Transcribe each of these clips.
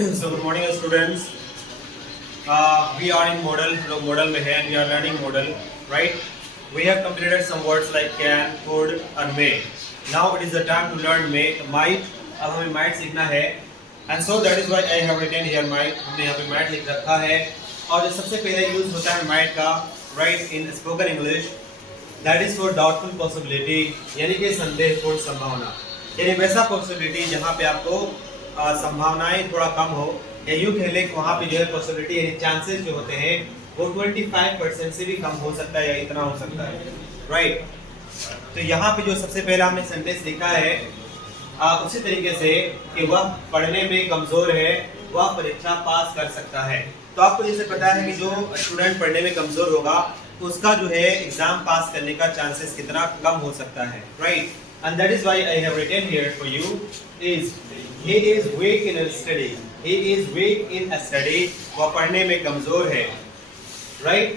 So good morning students. We are in model में है and we are learning model, right? We have completed some words like can, could and may. Now it is the time to learn may, might. अब हमें might सीखना है and so that is why I have written here might. हमने यहाँ पे might लिख रखा है और जो सबसे पहले यूज होता है might का, right, in spoken English, that is for doubtful possibility, यानी कि संदेहपूर्ण संभावना, यानी वैसा पॉसिबिलिटी जहाँ पे आपको संभावनाएं थोड़ा कम हो, या यूँ कह लें कि वहाँ पे जो है पॉसिबिलिटी यानी चांसेस जो होते हैं वो 25% से भी कम हो सकता है या इतना हो सकता है, राइट। तो यहाँ पे जो सबसे पहला हमने सेंटेंस लिखा है उसी तरीके से कि वह पढ़ने में कमजोर है, वह परीक्षा पास कर सकता है। तो आपको जैसे पता है कि जो स्टूडेंट पढ़ने में कमजोर होगा उसका जो है एग्जाम पास करने का चांसेस कितना कम हो सकता है, right. And that is why I have written here for you is he is weak in a study. He is weak in a study. वह पढ़ने में कमजोर है, right?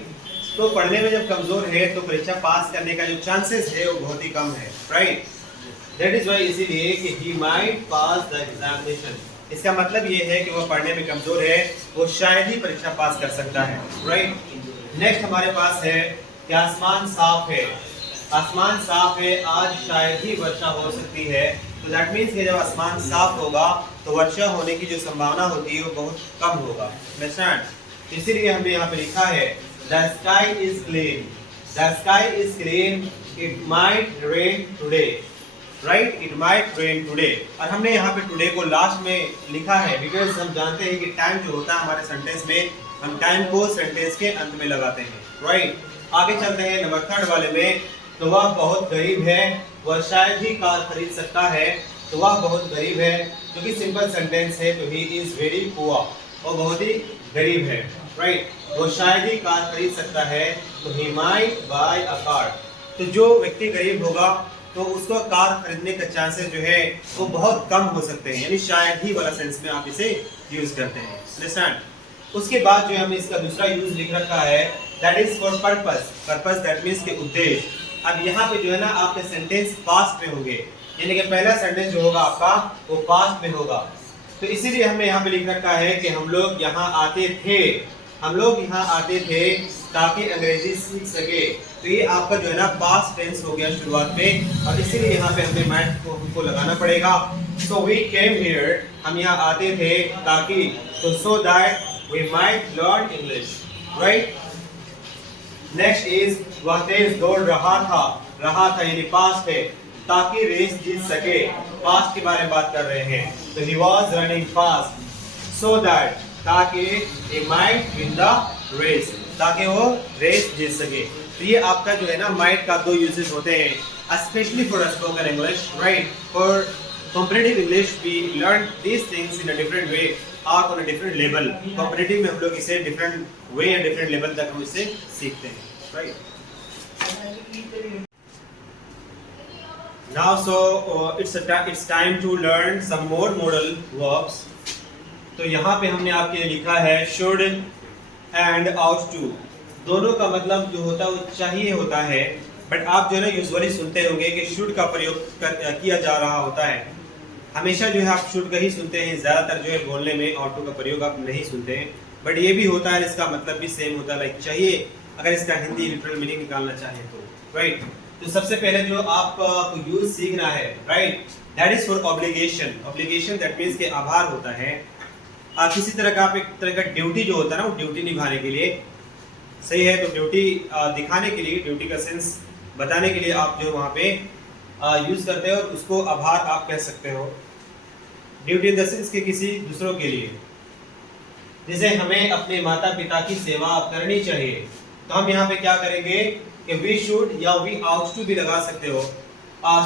तो पढ़ने में जब कमजोर है तो परीक्षा पास करने का जो चांसेस है वो बहुत ही कम है, right? That is why इसीलिए कि he might pass the examination. इसका मतलब ये है कि वह पढ़ने में कमजोर है, वो शायद ही परीक्षा पास कर सकता है, right? नेक्स्ट हमारे पास है कि आसमान साफ है। आसमान साफ है, आज शायद ही वर्षा हो सकती है। तो दैट मीन्स कि जब आसमान साफ होगा तो वर्षा होने की जो संभावना होती है वो बहुत कम होगा, अंडरस्टैंड। इसीलिए हमने यहाँ पे लिखा है the sky is clean, the sky is clean, it might rain today, right, it might rain today. और हमने यहाँ पे टुडे को लास्ट में लिखा है बिकॉज हम जानते हैं कि टाइम जो होता है हमारे सेंटेंस में, हम टाइम को सेंटेंस के अंत में लगाते हैं, राइट। आगे चलते हैं नंबर 3 वाले में। तो वह बहुत गरीब है, वह शायद ही कार खरीद सकता है। तो वह बहुत गरीब है, जो कि सिंपल सेंटेंस है, तो ही इज वेरी पुअर, वो बहुत ही गरीब है, राइट। वो शायद ही कार खरीद सकता है, तो he might buy a car. तो जो व्यक्ति गरीब होगा तो उसको कार खरीदने का चांसेस जो है वो बहुत कम हो सकते हैं, यानी शायद ही वाला सेंस में आप इसे यूज करते हैं, अंडरस्टैंड। उसके बाद जो हमने इसका दूसरा यूज लिख रखा है that is for purpose. Purpose that means के उद्देश्य। अब यहाँ पे जो है ना आपके सेंटेंस पास्ट में होंगे, यानी कि पहला सेंटेंस जो होगा आपका वो पास्ट में होगा। तो इसीलिए हमने यहाँ पे लिख रखा है कि हम लोग यहाँ आते थे, हम लोग यहाँ आते थे ताकि अंग्रेजी सीख सके। तो ये आपका जो है ना पास्ट टेंस हो गया शुरुआत में, और इसीलिए यहाँ पे हमें माइट को हमको लगाना पड़ेगा। सो वी केम हियर, हम यहाँ आते थे ताकि, तो so that we might learn English, right. Next इज वह तेज दौड़ रहा था यानी पास्ट है, ताकि रेस जीत सके, पास्ट के बारे में बात कर रहे हैं। तो he was running fast so that, ताकि he might win the race, ताकि वो रेस जीत सके। तो ये आपका जो है ना might का 2 यूजेस होते हैं, especially for spoken English, right? For competitive English we learn these things in a different way or on a different level. Competitive में हम लोग इसे different way या different level तक हम इसे सीखते हैं, right? Now so it's time to learn some more modal verbs. तो यहाँ पे हमने आपके लिए लिखा है should and ought to। दोनों का मतलब जो होता है वो चाहिए होता है, बट आप जो है ना यूजुअली सुनते होंगे कि should का प्रयोग किया जा रहा होता है। हमेशा जो है आप should का ही सुनते हैं, ज़्यादातर जो है बोलने में ought to का प्रयोग आप नहीं सुनते हैं। बट ये भी होता है, इसका मतलब भी सेम होता है, लाइक चाहिए, अगर इसका हिंदी लिटरल मीनिंग निकालना चाहे तो, राइट। तो सबसे पहले जो आपको यूज सीखना है, right, that is for obligation. Obligation that means के आभार होता है। किसी तरह का आप एक तरह का ड्यूटी जो होता है ना वो ड्यूटी निभाने के लिए, सही है। तो ड्यूटी दिखाने के लिए, ड्यूटी का सेंस बताने के लिए आप जो वहाँ पे यूज करते हो, उसको आभार आप कह सकते हो। ड्यूटी इन द सेंस के किसी दूसरों के लिए, जैसे हमें अपने माता पिता की सेवा करनी चाहिए, तो हम यहाँ पे क्या करेंगे कि वी शुड या वी आउट टू भी लगा सकते हो।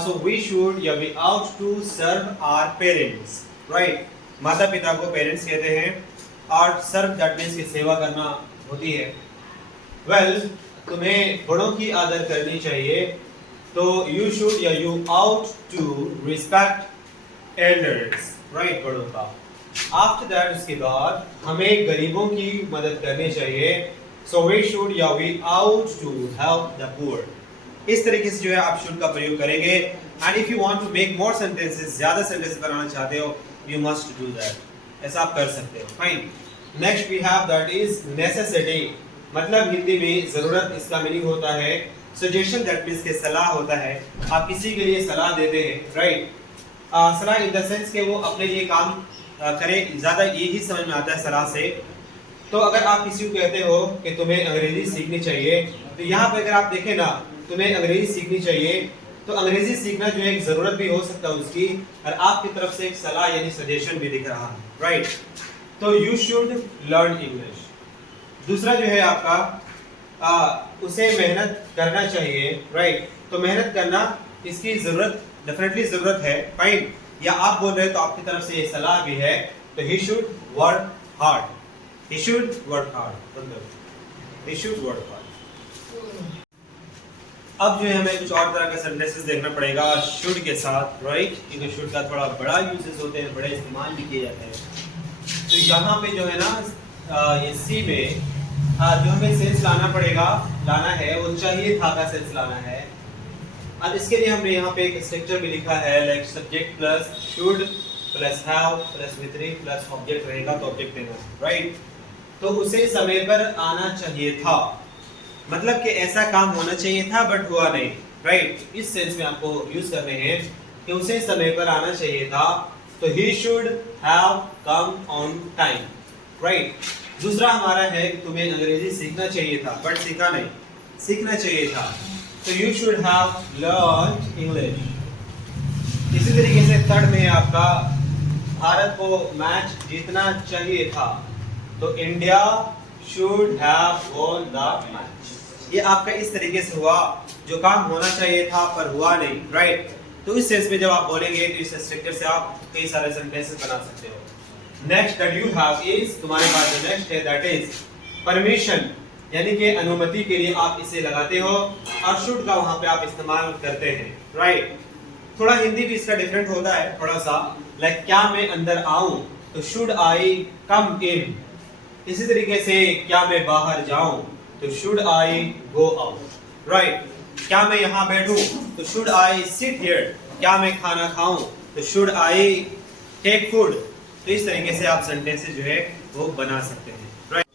सो वी शुड या we ought to serve our parents, right. माता पिता को पेरेंट्स कहते हैं, और सर्व दैट मीन्स की सेवा करना होती है। वेल, तुम्हें बड़ों की आदर करनी चाहिए, तो यू शुड या you ought to respect elders, right, बड़ों का। आफ्टर दैट, उसके बाद हमें गरीबों की मदद करनी चाहिए, सो वी शुड या we ought to help the poor. इस तरीके से जो है आप शुड का प्रयोग करेंगे। And if you want to make more sentences, ज्यादा सेंटेंसेस बनाना चाहते हो, you must do that. ऐसा आप कर सकते हो। Fine. Next we have that is necessity, मतलब हिंदी में जरूरत, इसका मीनिंग होता है सजेशन, दैट मींस के सलाह होता है। आप किसी के लिए सलाह देते हैं, राइट। सलाह इन द सेंस के वो अपने लिए काम करे, ज्यादा यही समझ में आता है सलाह से। तो अगर आप किसी को कहते हो कि तुम्हें अंग्रेजी सीखनी चाहिए, तो यहाँ पे अगर आप देखें ना, तुम्हें अंग्रेजी सीखनी चाहिए, तो अंग्रेजी सीखना जो है एक जरूरत भी हो सकता है उसकी, और आपकी तरफ से एक सलाह यानी सजेशन भी दिख रहा है, राइट। तो यू शुड लर्न इंग्लिश। दूसरा जो है आपका उसे मेहनत करना चाहिए, राइट। तो मेहनत करना, इसकी जरूरत, डेफिनेटली जरूरत है, फाइन। या आप बोल रहे हो तो आपकी तरफ से ये सलाह भी है, तो he should work hard, he should work hard, मतलब he should work hard। अब जो है हमें कुछ और तरह के सेंटेंसेस देखना पड़ेगा should के साथ, राइट, क्योंकि should का थोड़ा बड़ा यूजेस होते हैं, बड़े इस्तेमाल भी किए जाते हैं। तो यहाँ पे जो है ना ये सी में जो हमें सेंस लाना है वो चाहिए था का सेंस लाना है। अब इसके लिए हमने यहाँ पे एक स्ट्रक्चर भी लिखा है, like subject plus should plus have plus with plus object रहेगा तो ऑब्जेक्ट देना, राइट। तो उसे समय पर आना चाहिए था, मतलब कि ऐसा काम होना चाहिए था बट हुआ नहीं, राइट। इस सेंस में आपको यूज करने हैं कि उसे समय पर आना चाहिए था, तो he should have come on time, right. दूसरा हमारा है कि तुम्हें अंग्रेजी सीखना चाहिए था बट सीखा नहीं, सीखना चाहिए था, तो you should have learned English। इसी तरीके से थर्ड में आपका भारत को मैच जीतना चाहिए था, तो India should have won the match. ये आपका इस तरीके से हुआ, जो काम होना चाहिए था पर हुआ नहीं, राइट। तो इस सेंस में जब आप बोलेंगे तो इस स्ट्रक्चर से आप कई सारे सेंटेंसेस बना सकते हो। Next that you have is, तुम्हारे पास जो नेक्स्ट है दैट इज परमिशन, यानी कि अनुमति के लिए आप इसे लगाते हो, और शुड का वहां पे आप इस्तेमाल करते हैं, राइट। थोड़ा हिंदी भी इसका डिफरेंट होता है थोड़ा सा, लाइक क्या मैं अंदर आऊं, तो शुड आई कम इन। इसी तरीके से क्या मैं बाहर जाऊं, तो should I go out, right. क्या मैं यहाँ बैठूं, तो शुड आई सिट हियर। क्या मैं खाना खाऊं, तो शुड आई टेक फूड। तो इस तरीके से आप सेंटेंसेस जो है वो बना सकते हैं, राइट।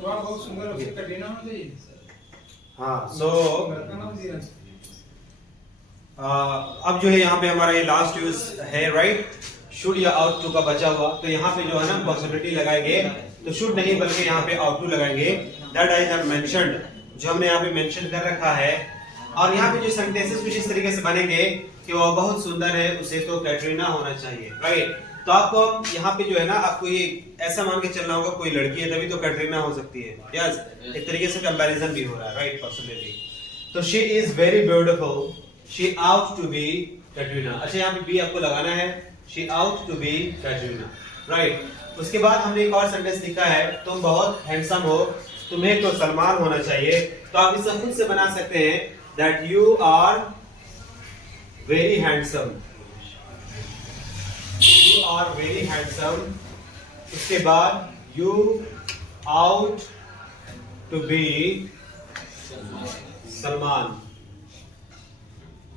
बहुत सुंदर है, उसका देना होना चाहिए। हाँ, सो अब जो है यहाँ पे हमारा ये लास्ट यूज है, राइट। शुड या आउट टू का बचा हुआ, तो यहाँ पे जो है ना पॉसिबिलिटी लगाएंगे, तो शुड नहीं बल्कि यहाँ पे आउट टू लगाएंगे, दैट आई हैव मेंशन्ड, जो हमने यहाँ पे मेंशन कर रखा है। और यहाँ पे जो सेंटेंसेस कुछ इस तरीके से बनेंगे कि वो बहुत सुंदर है, उसे तो कैटरीना होना चाहिए, राइट। तो आपको यहाँ पे जो है ना, आपको ये ऐसा मान के चलना होगा कोई लड़की है तभी तो कैटरीना हो सकती है, यस। एक तरीके से कंपैरिजन भी हो रहा है, राइट, पॉसिबिलिटी। तो she is very beautiful, she ought to be Katrina. अच्छा, यहाँ पे बी आपको लगाना है, she ought to be Katrina, right. उसके बाद हमने एक और सेंटेंस लिखा है, तुम बहुत हैंडसम हो, तुम्हें तो सलमान होना चाहिए। तो आप इसे खुद से बना सकते हैं, that you are very handsome, you are very handsome. उसके बाद you ought to be Salman.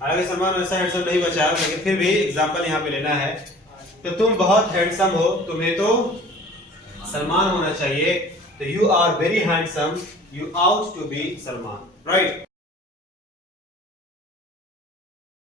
हालांकि सलमान वैसा हैंडसम नहीं बचा, लेकिन फिर भी एग्जांपल यहाँ पे लेना है। तो तुम बहुत हैंडसम हो, तुम्हें तो सलमान होना चाहिए, तो you are very handsome, you ought to be Salman, right.